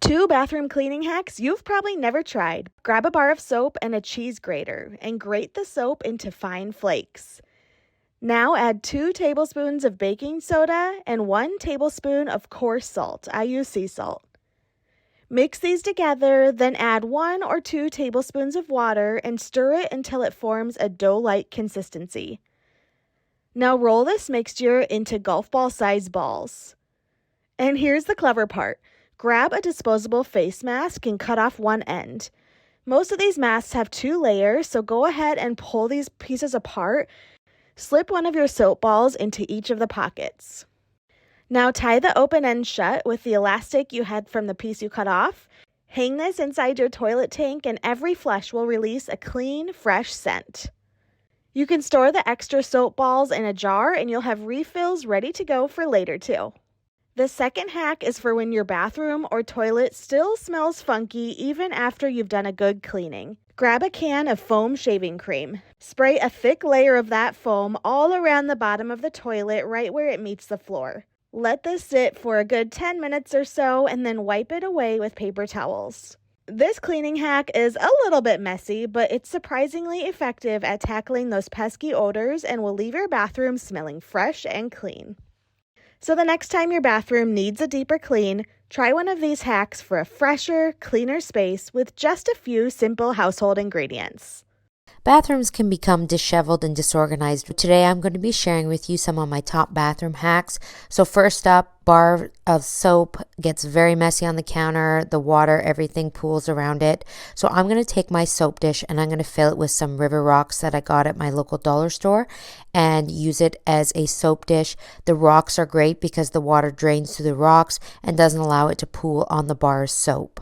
Two bathroom cleaning hacks you've probably never tried. Grab a bar of soap and a cheese grater and grate the soap into fine flakes. Now add 2 tablespoons of baking soda and 1 tablespoon of coarse salt. I use sea salt. Mix these together, then add 1 or 2 tablespoons of water and stir it until it forms a dough-like consistency. Now roll this mixture into golf ball size balls. And here's the clever part. Grab a disposable face mask and cut off one end. Most of these masks have 2 layers, so go ahead and pull these pieces apart. Slip one of your soap balls into each of the pockets. Now tie the open end shut with the elastic you had from the piece you cut off. Hang this inside your toilet tank and every flush will release a clean, fresh scent. You can store the extra soap balls in a jar and you'll have refills ready to go for later too. The second hack is for when your bathroom or toilet still smells funky even after you've done a good cleaning. Grab a can of foam shaving cream. Spray a thick layer of that foam all around the bottom of the toilet right where it meets the floor. Let this sit for a good 10 minutes or so and then wipe it away with paper towels. This cleaning hack is a little bit messy, but it's surprisingly effective at tackling those pesky odors and will leave your bathroom smelling fresh and clean. So the next time your bathroom needs a deeper clean, try one of these hacks for a fresher, cleaner space with just a few simple household ingredients. Bathrooms can become disheveled and disorganized. Today I'm going to be sharing with you some of my top bathroom hacks. So first up, bar of soap gets very messy on the counter, the water, everything pools around it. So I'm going to take my soap dish and I'm going to fill it with some river rocks that I got at my local dollar store and use it as a soap dish. The rocks are great because the water drains through the rocks and doesn't allow it to pool on the bar of soap.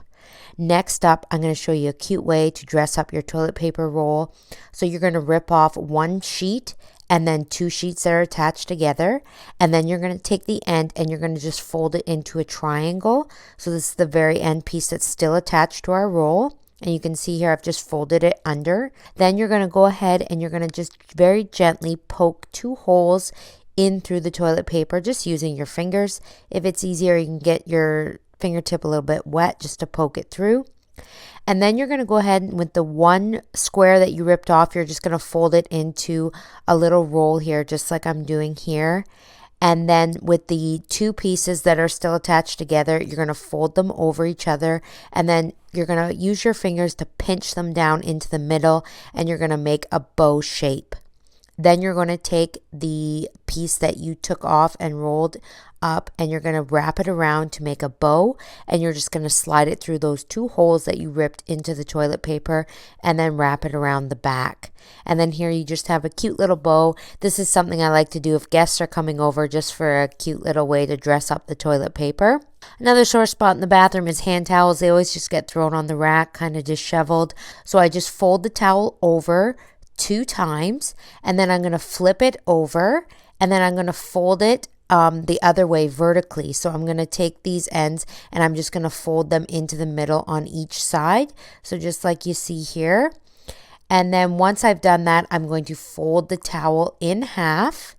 Next up, I'm going to show you a cute way to dress up your toilet paper roll. So you're going to rip off one sheet and then 2 sheets that are attached together. And then you're going to take the end and you're going to just fold it into a triangle. So this is the very end piece that's still attached to our roll. And you can see here I've just folded it under. Then you're going to go ahead and you're going to just very gently poke 2 holes in through the toilet paper, just using your fingers. If it's easier, you can get your fingertip a little bit wet just to poke it through. And then you're going to go ahead and with the one square that you ripped off, you're just going to fold it into a little roll here, just like I'm doing here. And then with the 2 pieces that are still attached together, you're going to fold them over each other. And then you're going to use your fingers to pinch them down into the middle and you're going to make a bow shape. Then you're going to take the piece that you took off and rolled up and you're going to wrap it around to make a bow, and you're just going to slide it through those 2 holes that you ripped into the toilet paper and then wrap it around the back. And then here you just have a cute little bow. This is something I like to do if guests are coming over, just for a cute little way to dress up the toilet paper. Another sore spot in the bathroom is hand towels. They always just get thrown on the rack, kind of disheveled. So I just fold the towel over 2 times and then I'm going to flip it over and then I'm going to fold it the other way vertically. So I'm going to take these ends and I'm just going to fold them into the middle on each side. So just like you see here. And then once I've done that, I'm going to fold the towel in half.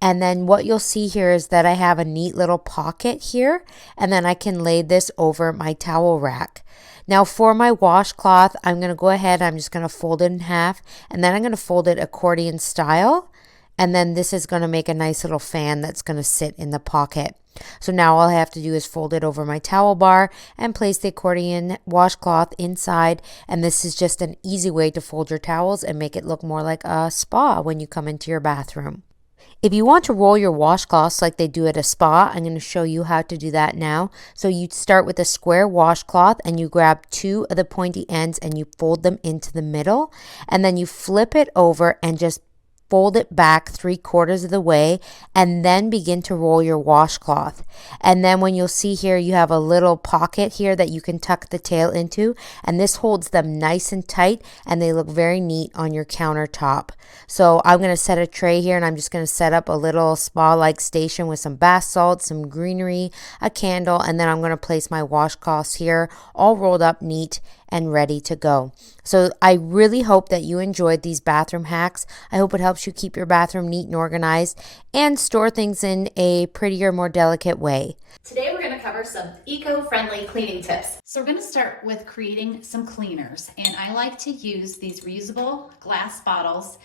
And then what you'll see here is that I have a neat little pocket here. And then I can lay this over my towel rack. Now for my washcloth, I'm going to go ahead, I'm just going to fold it in half. And then I'm going to fold it accordion style. And then this is going to make a nice little fan that's going to sit in the pocket. So now all I have to do is fold it over my towel bar and place the accordion washcloth inside. And this is just an easy way to fold your towels and make it look more like a spa when you come into your bathroom. If you want to roll your washcloths like they do at a spa, I'm going to show you how to do that now. So you start with a square washcloth and you grab 2 of the pointy ends and you fold them into the middle. And then you flip it over and just fold it back 3/4 of the way and then begin to roll your washcloth. And then when you'll see here, you have a little pocket here that you can tuck the tail into, and this holds them nice and tight and they look very neat on your countertop. So I'm going to set a tray here and I'm just going to set up a little spa-like station with some bath salts, some greenery, a candle, and then I'm going to place my washcloths here all rolled up neat and ready to go. So I really hope that you enjoyed these bathroom hacks. I hope it helps helps you keep your bathroom neat and organized and store things in a prettier, more delicate way. Today we're going to cover some eco-friendly cleaning tips. So we're going to start with creating some cleaners, and I like to use these reusable glass bottles,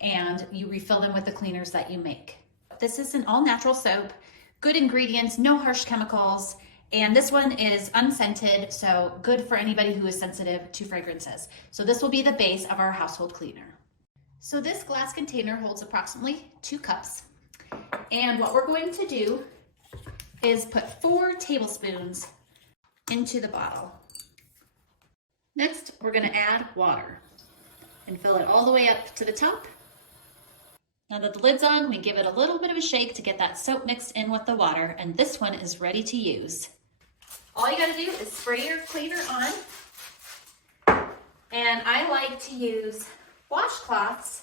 and you refill them with the cleaners that you make. This is an all-natural soap, good ingredients, no harsh chemicals, and this one is unscented, so good for anybody who is sensitive to fragrances. So this will be the base of our household cleaner. So this glass container holds approximately 2 cups, and what we're going to do is put 4 tablespoons into the bottle. Next, we're going to add water and fill it all the way up to the top. Now that the lid's on, we give it a little bit of a shake to get that soap mixed in with the water, and this one is ready to use. All you got to do is spray your cleaner on, and I like to use washcloths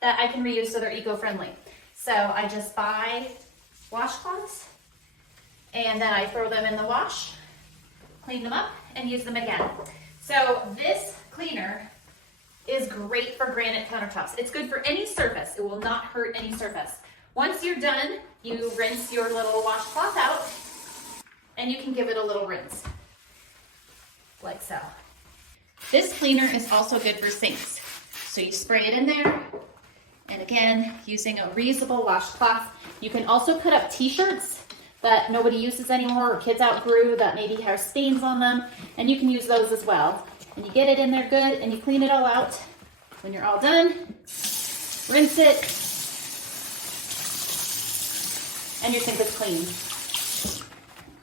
that I can reuse so they're eco-friendly. So I just buy washcloths, and then I throw them in the wash, clean them up, and use them again. So this cleaner is great for granite countertops. It's good for any surface. It will not hurt any surface. Once you're done, you rinse your little washcloth out, and you can give it a little rinse, like so. This cleaner is also good for sinks. So you spray it in there, and again, using a reusable washcloth. You can also put up t-shirts that nobody uses anymore, or kids outgrew that maybe have stains on them, and you can use those as well. And you get it in there good, and you clean it all out. When you're all done, rinse it, and your sink is clean.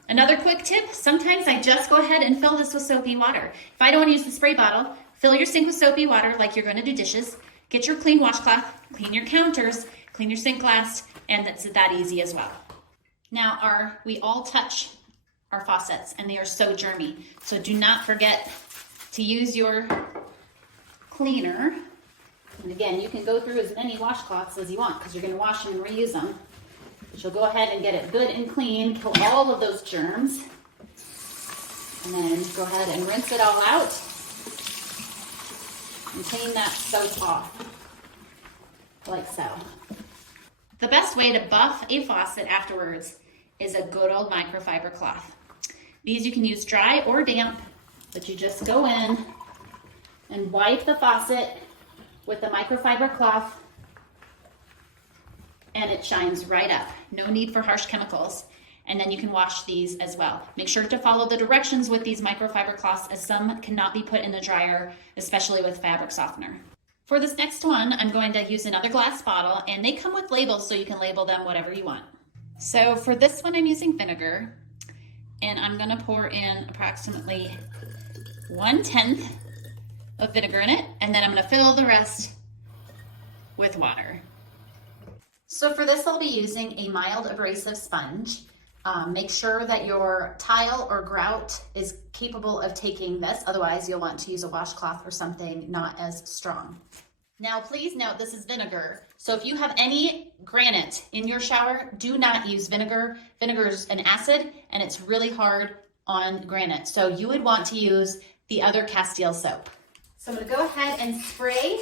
Another quick tip, sometimes I just go ahead and fill this with soapy water. If I don't want to use the spray bottle, fill your sink with soapy water like you're going to do dishes, get your clean washcloth, clean your counters, clean your sink glass, and that's that easy as well. Now, we all touch our faucets, and they are so germy. So do not forget to use your cleaner. And again, you can go through as many washcloths as you want because you're going to wash them and reuse them. But you'll go ahead and get it good and clean, kill all of those germs, and then go ahead and rinse it all out and clean that soap off, like so. The best way to buff a faucet afterwards is a good old microfiber cloth. These you can use dry or damp, but you just go in and wipe the faucet with the microfiber cloth, and it shines right up. No need for harsh chemicals. And then you can wash these as well. Make sure to follow the directions with these microfiber cloths, as some cannot be put in the dryer, especially with fabric softener. For this next one, I'm going to use another glass bottle, and they come with labels so you can label them whatever you want. So for this one, I'm using vinegar, and I'm gonna pour in approximately 1/10 of vinegar in it, and then I'm gonna fill the rest with water. So for this, I'll be using a mild abrasive sponge. Make sure that your tile or grout is capable of taking this. Otherwise, you'll want to use a washcloth or something not as strong. Now, please note this is vinegar. So if you have any granite in your shower, do not use vinegar. Vinegar is an acid, and it's really hard on granite. So you would want to use the other Castile soap. So I'm gonna go ahead and spray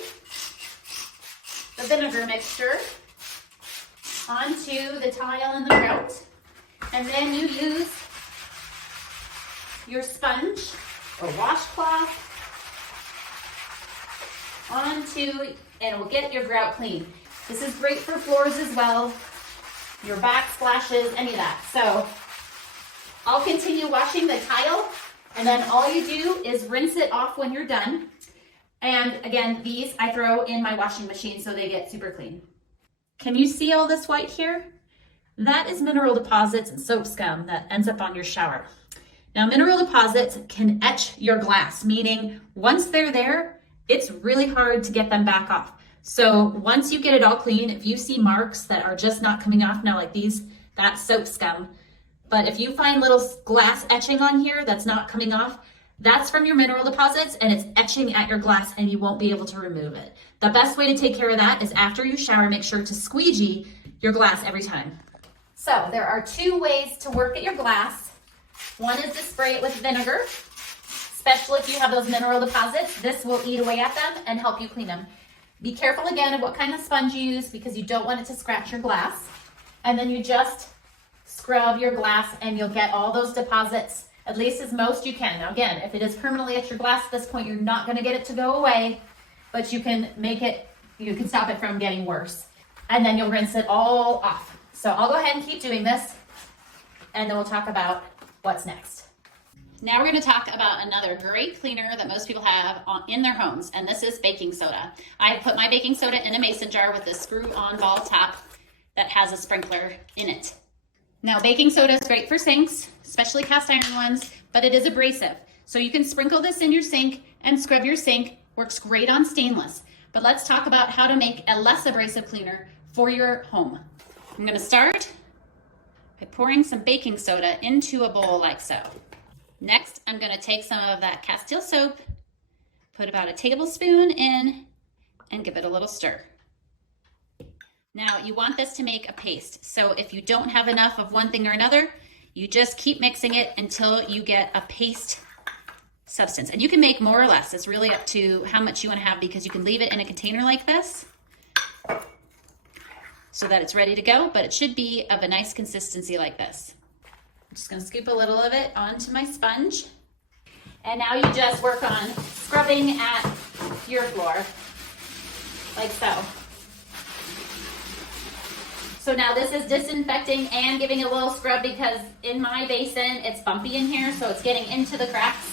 the vinegar mixture onto the tile and the grout. And then you use your sponge or washcloth onto, and it will get your grout clean. This is great for floors as well, your backsplashes, any of that. So I'll continue washing the tile, and then all you do is rinse it off when you're done. And again, these I throw in my washing machine so they get super clean. Can you see all this white here? That is mineral deposits and soap scum that ends up on your shower. Now, mineral deposits can etch your glass, meaning once they're there, it's really hard to get them back off. So once you get it all clean, if you see marks that are just not coming off now like these, that's soap scum. But if you find little glass etching on here that's not coming off, that's from your mineral deposits, and it's etching at your glass, and you won't be able to remove it. The best way to take care of that is after you shower, make sure to squeegee your glass every time. So there are 2 ways to work at your glass. One is to spray it with vinegar, especially if you have those mineral deposits. This will eat away at them and help you clean them. Be careful again of what kind of sponge you use because you don't want it to scratch your glass. And then you just scrub your glass and you'll get all those deposits, at least as most you can. Now again, if it is permanently at your glass at this point, you're not gonna get it to go away, but you can stop it from getting worse. And then you'll rinse it all off. So I'll go ahead and keep doing this and then we'll talk about what's next. Now we're going to talk about another great cleaner that most people have in their homes, and this is baking soda. I put my baking soda in a mason jar with a screw-on ball top that has a sprinkler in it. Now baking soda is great for sinks, especially cast iron ones, but it is abrasive. So you can sprinkle this in your sink and scrub your sink. Works great on stainless. But let's talk about how to make a less abrasive cleaner for your home. I'm going to start by pouring some baking soda into a bowl like so. Next, I'm going to take some of that Castile soap, put about a tablespoon in, and give it a little stir. Now, you want this to make a paste. So if you don't have enough of one thing or another, you just keep mixing it until you get a paste substance. And you can make more or less. It's really up to how much you want to have because you can leave it in a container like this so that it's ready to go, but it should be of a nice consistency like this. I'm just going to scoop a little of it onto my sponge. And now you just work on scrubbing at your floor, like so. So now this is disinfecting and giving a little scrub because in my basin, it's bumpy in here, so it's getting into the cracks.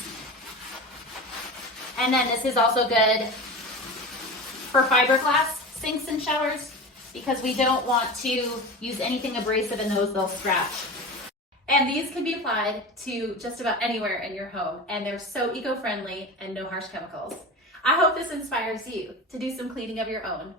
And then this is also good for fiberglass sinks and showers because we don't want to use anything abrasive in those, they'll scratch. And these can be applied to just about anywhere in your home, and they're so eco-friendly and no harsh chemicals. I hope this inspires you to do some cleaning of your own.